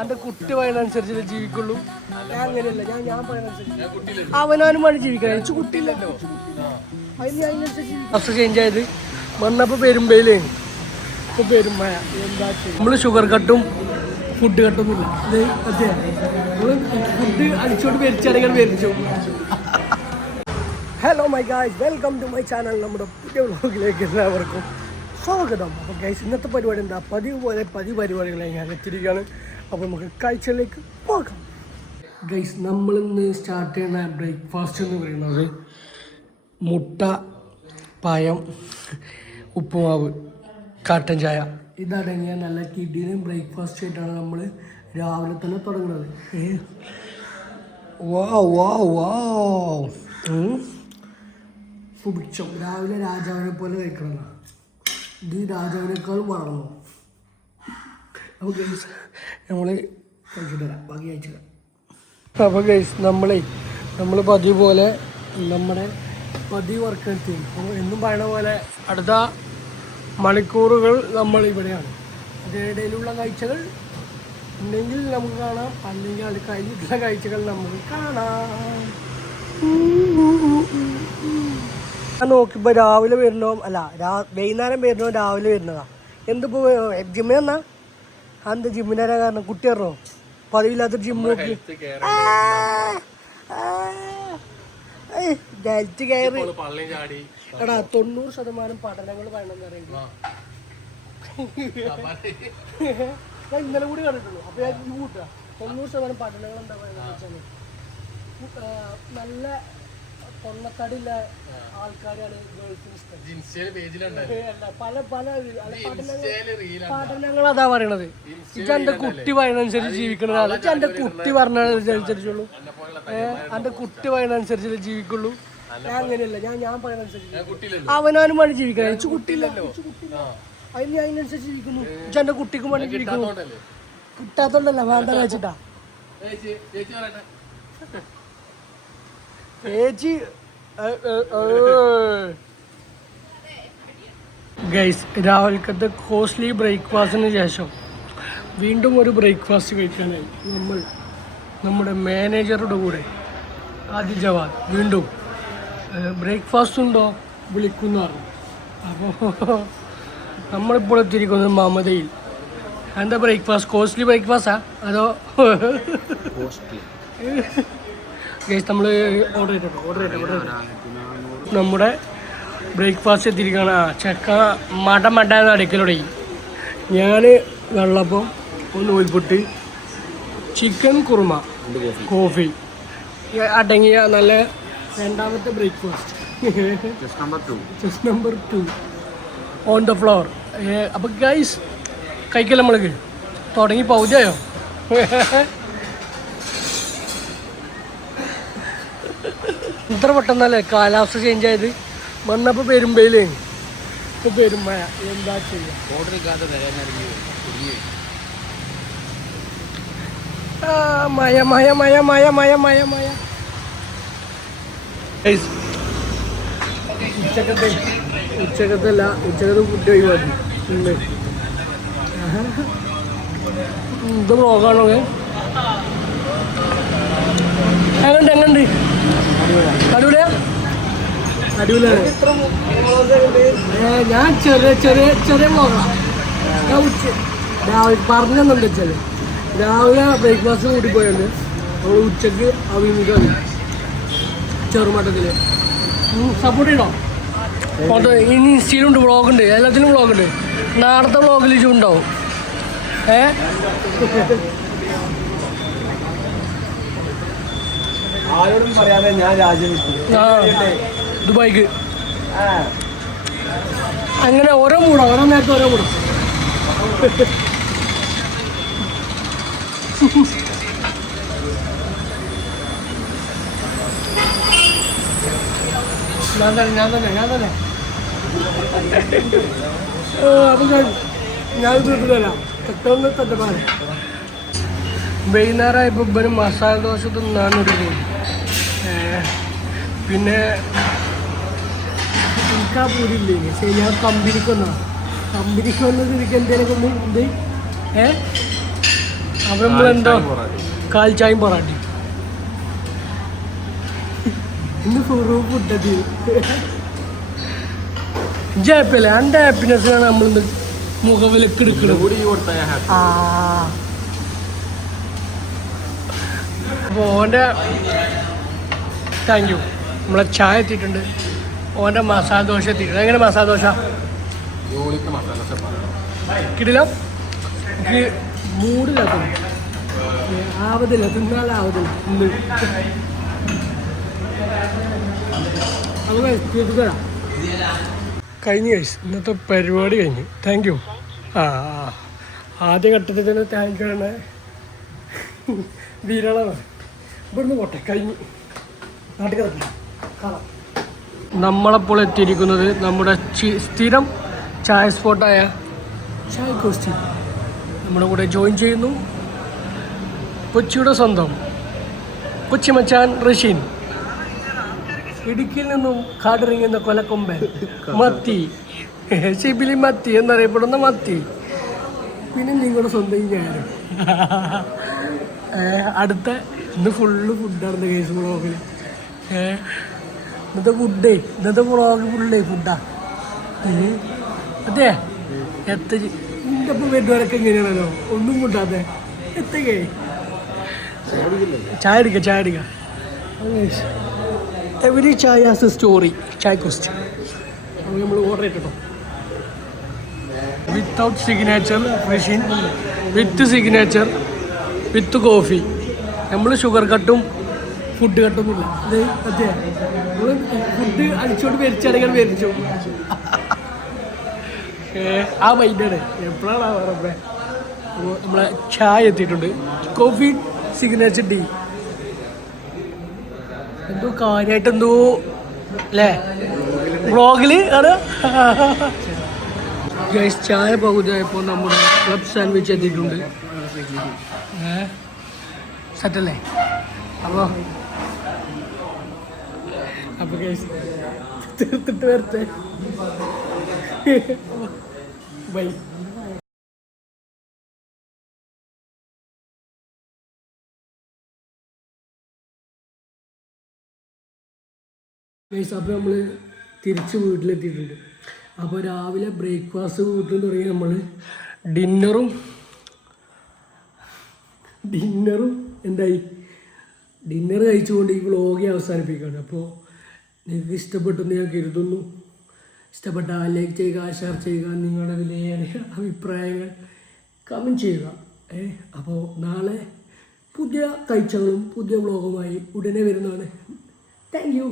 അന്റെ കുട്ടി പറയുന്നതനുസരിച്ച് ജീവിക്കുള്ളൂ. ഞാൻ അങ്ങനെയല്ല, ഞാൻ പറയുന്നതനുസരിച്ച് അവനവനും വേണ്ടി ജീവിക്കണം. എനിക്ക് കുട്ടിയില്ലല്ലോ, അതിനനുസരിച്ച് ചേഞ്ച് ആയത് വന്നപ്പോൾ പെരുമ്പയിലേ. ഇപ്പോൾ പെരുമ്പഴ എന്താ ചെയ്യുക? നമ്മൾ ഷുഗർ കട്ടും ഫുഡ് കട്ടൊന്നുമില്ല. അതെ, നമ്മൾ ഫുഡ് അടിച്ചോണ്ട് വരിച്ചടങ്ങൾ വരിച്ചു. Hello my guys, welcome to my channel. നമ്മുടെ പുതിയ വ്ളോഗിലേക്ക് എല്ലാവർക്കും സ്വാഗതം. അപ്പോൾ ഗൈസ്, ഇന്നത്തെ പരിപാടി എന്താ? പതിവ് പോലെ പരിപാടികളെ ഞാൻ എത്തിയിരിക്കുകയാണ്. അപ്പോൾ നമുക്ക് കാഴ്ചയിലേക്ക് പോകാം. ഗൈസ്, നമ്മളിന്ന് സ്റ്റാർട്ട് ചെയ്യുന്ന ബ്രേക്ക്ഫാസ്റ്റ് എന്ന് പറയുന്നത് മുട്ട, പഴം, ഉപ്പുമാവ്, കട്ടൻ ചായ ഇതടങ്ങിയ നല്ല കിടിലും ബ്രേക്ക്ഫാസ്റ്റ് ആയിട്ടാണ് നമ്മൾ രാവിലെ തന്നെ തുടങ്ങുന്നത്. സുഭിക്ഷം രാവിലെ രാജാവിനെ പോലെ കഴിക്കണം. ഇത് രാജാവിനേക്കാളും വളർന്നു. അപ്പോൾ ഗൈസ്, നമ്മൾ കഴിച്ചിട്ട് തരാം, ബാക്കി കഴിച്ചില്ല. അപ്പോൾ ഗൈസ്, നമ്മൾ പതിവ് പോലെ നമ്മുടെ പതിവ് വർക്ക് എടുത്തു. അപ്പോൾ എന്നും പറയണ പോലെ അടുത്ത മണിക്കൂറുകൾ നമ്മൾ ഇവിടെയാണ്. അതിനിടയിലുള്ള കാഴ്ചകൾ ഉണ്ടെങ്കിൽ നമുക്ക് കാണാം, അല്ലെങ്കിൽ അത് കഴിഞ്ഞിട്ടുള്ള കാഴ്ചകൾ നമുക്ക് കാണാം. ഞാൻ നോക്കിയപ്പോൾ രാവിലെ വരുന്നോ അല്ല വൈകുന്നേരം വരുന്നോ രാവിലെ വരുന്നതാ. എന്തിപ്പോൾ ജിമ്മിന് എന്നാ അന്ത് ജിമ്മിന് വരാൻ കാരണം കുട്ടി പറഞ്ഞോ പതിവില്ലാത്തൊരു ജിമ്മ് നോക്കി ഡൽറ്റ് കയറി. എടാ 90% പഠനങ്ങൾ പറയണമെന്ന് അറിയില്ല. ഞാൻ ഇന്നലെ കൂടി കണ്ടിട്ടുള്ളൂ. അപ്പോൾ ഞാൻ ഈ കൂട്ടുക 90% പഠനങ്ങൾ എന്താ പറയുന്നത് വെച്ചാൽ നല്ല പൊണ്ണത്തടിയുള്ള ആൾക്കാരാണ് ഗേൾസിന് ഇഷ്ടം. പല പഠനങ്ങൾ അതാ പറയണത്. എന്റെ കുട്ടി പറയുന്നതനുസരിച്ച് ജീവിക്കണതാണ്. എന്റെ കുട്ടി പറഞ്ഞതനുസരിച്ചുള്ളൂ. എന്റെ കുട്ടി പറയുന്നതനുസരിച്ച് ജീവിക്കുള്ളൂ. ഞാൻ അങ്ങനെയല്ല, ഞാൻ പറയുന്നതനുസരിച്ച് അവനവനും വേണ്ടി ജീവിക്കണം. എനിക്ക് കുട്ടിയില്ലല്ലോ, അതിനനുസരിച്ച് ജീവിക്കുന്നു. എന്റെ കുട്ടിക്കും വേണ്ടി ജീവിക്കുന്നു. കിട്ടാത്തോണ്ടല്ല വേണ്ട വെച്ചിട്ടാ. ഗൈസ്, രാവിലത്തെ കോസ്റ്റ്ലി ബ്രേക്ക്ഫാസ്റ്റിന് ശേഷം വീണ്ടും ഒരു ബ്രേക്ക്ഫാസ്റ്റ് കഴിക്കാനായി നമ്മുടെ മാനേജറുടെ കൂടെ ആദിൽ ജവാദ് വീണ്ടും ബ്രേക്ക്ഫാസ്റ്റ് ഉണ്ടോ വിളിക്കുന്നു പറഞ്ഞു. അപ്പോൾ നമ്മളിപ്പോൾ എത്തിയിരിക്കുന്നത് മമതയിൽ. എന്താ ബ്രേക്ക്ഫാസ്റ്റ്? കോസ്റ്റ്ലി ബ്രേക്ക്ഫാസ്റ്റാ അതോ? ഗൈസ്, നമ്മൾ ഓർഡർ ചെയ്തിട്ടുണ്ട്. നമ്മുടെ ബ്രേക്ക്ഫാസ്റ്റ് എത്തിയിരിക്കുകയാണ്. ചെക്ക മട അടയ്ക്കലുടങ്ങി. ഞാൻ വെള്ളപ്പം, നൂൽപുട്ട്, ചിക്കൻ കുറുമ, കോഫി അടങ്ങിയ നല്ല രണ്ടാമത്തെ breakfast. Just number 2 on the floor. അപ്പോൾ ഗൈസ്, കഴിക്കല നമ്മൾക്ക് തുടങ്ങി പൗതിയായോ? ഇത്ര പെട്ടെന്നല്ലേ കാലാവസ്ഥ ചേഞ്ച് ആയത്? വന്നപ്പോൾ പെരുമ്പയിലേ, ഇപ്പോൾ പെരുമ്പഴ എന്താ ചെയ്യുക? മഴ മഴ മഴ മഴ മഴ മഴ മഴ. ഉച്ചക്കത്തെ ഫുഡ് ഒഴിവാക്കി. ഇത് വ്ളോഗാണോ? എങ്ങണ്ട് അടിപൊളിയാ? അടിപൊളിയാണ്. ഞാൻ ചെറിയ വ്ളോഗാണ്. ഞാൻ രാവിലെ പറഞ്ഞെന്നുണ്ട് വെച്ചാൽ രാവിലെ ബ്രേക്ക്ഫാസ്റ്റ് കൂട്ടി പോയുണ്ട്. നമ്മൾ ഉച്ചക്ക് അഭിമുഖമാണ് ചെറുമട്ടത്തിൽ. സപ്പോർട്ട് ചെയ്യണോ? ഇനി ഇൻസ്റ്റയിലുണ്ട്, വ്ളോഗുണ്ട്, എല്ലാത്തിലും വ്ളോഗുണ്ട്. നാളത്തെ വ്ളോഗിൽ ഉണ്ടാവും. ആരോടും പറയാതെ ഞാൻ രാജ്യം വിട്ടു ദുബായിക്ക്. അങ്ങനെ ഓരോ നേരത്തെ ഓരോ മൂടം. ഞാൻ തന്നെ അപ്പം ഞാൻ തീർത്ത് തരാം. തെറ്റൊന്ന് തെറ്റപ്പാട്. വൈകുന്നേരമായപ്പോൾ ഇവന് മസാല ദോശ തിന്നാനൊരു പോയി. പിന്നെ എനിക്ക് ആ പൂരില്ലേ, ശരി, ഞാൻ കമ്പനിക്ക് വന്നത് എനിക്ക് എന്തെങ്കിലും ഒന്ന് എന്ത് അപ്പം നമ്മളെന്തോ കാൽ ചായയും പൊറാട്ടി ഇന്ന് ഫുഡ് ഹാപ്പിയല്ലേ എൻ്റെ ഹാപ്പിനെസ്സിനാണ് നമ്മളിന്ന് മുഖവിലക്ക് എടുക്കുന്നത്. അപ്പോൾ ഓൻ്റെ താങ്ക് യു നമ്മളെ ചായ എത്തിയിട്ടുണ്ട്. ഓൻ്റെ മസാല ദോശ എത്തിയിട്ടുണ്ട്. എങ്ങനെ മസാല ദോശ കിടില എനിക്ക് മൂടില്ലാത്ത ആവതില്ല തിന്നാലാവതില്ല ഇന്ന്. അപ്പോൾ തരാം കഴിഞ്ഞു കഴിച്ചു. ഇന്നത്തെ പരിപാടി കഴിഞ്ഞു. Thank you. ആദ്യ ഘട്ടത്തിൽ തന്നെ താങ്ക് യു ആണ് വീരാളാണ്. ഇവിടുന്ന് പോട്ടെ കഴിഞ്ഞു. നാട്ടിൽ കാണാം. നമ്മളപ്പോൾ എത്തിയിരിക്കുന്നത് നമ്മുടെ സ്ഥിരം ചായ സ്പോട്ടായ ചായ കോസ്റ്റി നമ്മുടെ കൂടെ ജോയിൻ ചെയ്യുന്നു. കൊച്ചിയുടെ സ്വന്തം കൊച്ചിമച്ചാൻ റഷീൻ, ഇടുക്കിയിൽ നിന്നും കാടിറങ്ങുന്ന കൊലക്കൊമ്പൻ മത്തി, ശിബിലി മത്തി എന്നറിയപ്പെടുന്ന മത്തി, പിന്നെ നിങ്ങളുടെ സ്വന്തം ഞാനും. അടുത്ത ഇന്ന് ഫുള്ള് ഫുഡാണ് കേസ് വ്ളോഗിൽ. ഇന്നത്തെ വ്ളോഗ് ഫുള്ളേ ഫുഡാ. അതെ എൻ്റെ ഒപ്പം വരുന്നവരൊക്കെ എങ്ങനെയാണല്ലോ ഒന്നും കൂട്ടാതെ എത്തക്കേ ചായ അടിക്കാം. Every chai has a story. ചായ കോസ്റ്റ് അത് നമ്മൾ ഓർഡർ ചെയ്തിട്ടോ. Without signature machine, with signature, with coffee. നമ്മൾ ഷുഗർ കട്ടും ഫുഡ് കട്ടൊന്നുമില്ല. അത് അതെ നമ്മൾ ഫുഡ് അടിച്ചോണ്ട് വരിച്ചാണെങ്കിൽ വരിച്ചു. ആ മൈൻഡാണ് എപ്പോഴാണ് വേറെ. അപ്പോൾ നമ്മളെ ചായ എത്തിയിട്ടുണ്ട്. കോഫി സിഗ്നേച്ചർ ടീ എന്തോ കാര്യമായിട്ട് എന്തോ അല്ലേ വ്ളോഗിൽ ആണ്. ചായ പകുതിയായപ്പോൾ നമ്മുടെ ക്ലബ് സാൻഡ്വിച്ച് എത്തിയിട്ടുണ്ട്. സെറ്റല്ലേ? അപ്പോൾ ഗൈസ് തീർത്തിട്ട് വരട്ടെ. ബൈ. അപ്പോൾ നമ്മൾ തിരിച്ച് വീട്ടിലെത്തിയിട്ടുണ്ട്. അപ്പോൾ രാവിലെ ബ്രേക്ക്ഫാസ്റ്റ് വീട്ടിൽ തുടങ്ങി നമ്മൾ ഡിന്നറും എന്തായി ഡിന്നർ കഴിച്ചുകൊണ്ട് ഈ വ്ളോഗ് അവസാനിപ്പിക്കുകയാണ്. അപ്പോൾ നിങ്ങൾക്ക് ഇഷ്ടപ്പെട്ടെന്ന് ഞാൻ കരുതുന്നു. ഇഷ്ടപ്പെട്ടാൽ ലൈക്ക് ചെയ്യുക, ഷെയർ ചെയ്യുക, നിങ്ങളുടെ വിലയേറിയ അഭിപ്രായങ്ങൾ കമൻറ്റ് ചെയ്യുക. അപ്പോൾ നാളെ പുതിയ കാഴ്ചകളും പുതിയ വ്ളോഗുമായി ഉടനെ വരുന്നതാണ്. Thank you.